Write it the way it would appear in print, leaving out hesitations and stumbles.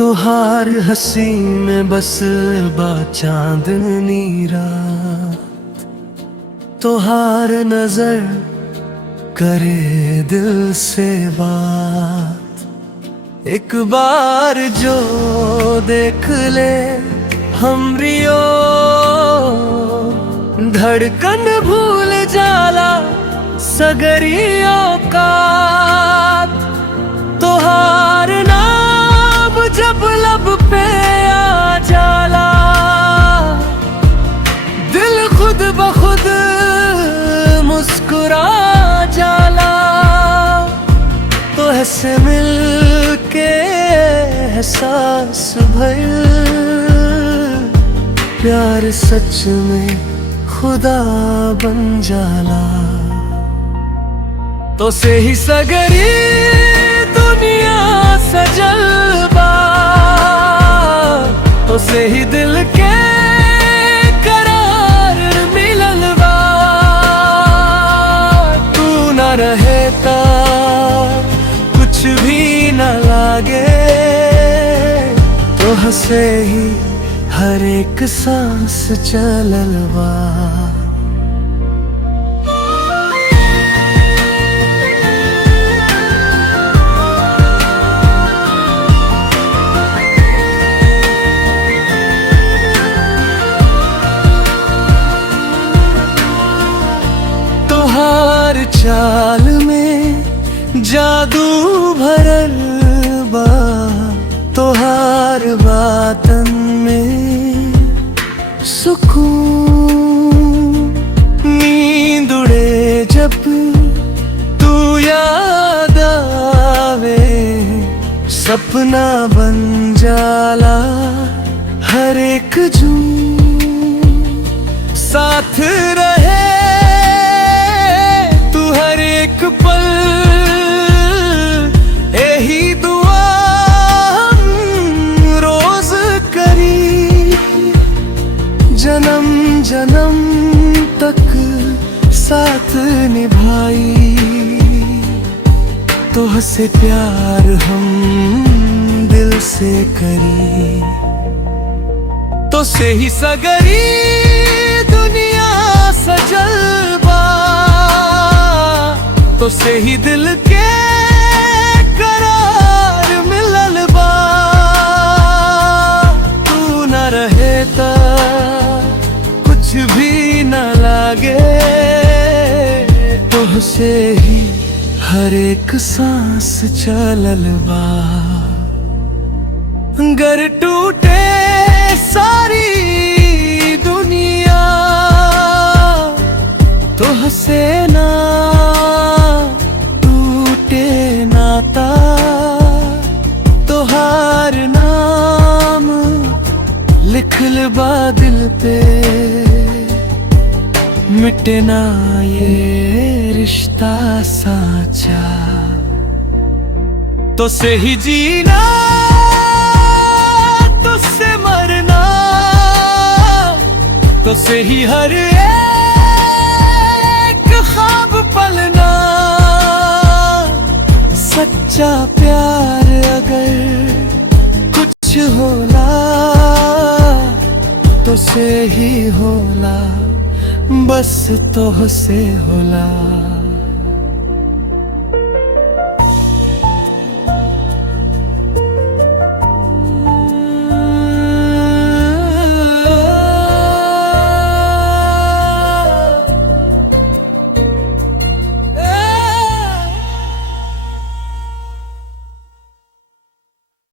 तोहार हंसी में बस बा चांदनी रात, तोहार नजर करे दिल से बात। एक बार जो देख ले हमरियो, धड़कन भूल जाला सगरियों का। तोहार नाम जब लब पे आ जाला, दिल खुद ब खुद मुस्कुरा जाला। तो ऐसे मिल के एहसास भइल, प्यार सच में खुदा बन जाला। तो से ही सगरी दुनिया सजल बा, तो से ही दिल के करार मिलल बा। तू न रहे ता कुछ भी न लागे, तो हंसे ही हर एक सांस चलल बा। तोहार चाल में जादू भरल बा, तोहार बातन में सुकून। नींद उड़े जब तू याद आवे, सपना बन जाला हर एक जून। साथ रहे एक पल, यही दुआ हम रोज करी। जन्म जन्म तक साथ निभाई, तो से प्यार हम दिल से करी। तो से ही सगरी दुनिया सजल बा, तो से ही दिल के करार मिलल बा। तू न रहे ता कुछ भी न लागे, तो से ही हर एक सांस चलल बा। गर टूटे सारी दुनिया, तो हंसे ना नाता। तोहार नाम लिखल बा दिल पे, मिटे ना ये रिश्ता साचा। तो से ही जीना, तो से मरना, तो से ही हर एक ख्वाब पलना। सच्चा प्यार अगर कुछ होला, तो से ही होला, बस तो से होला।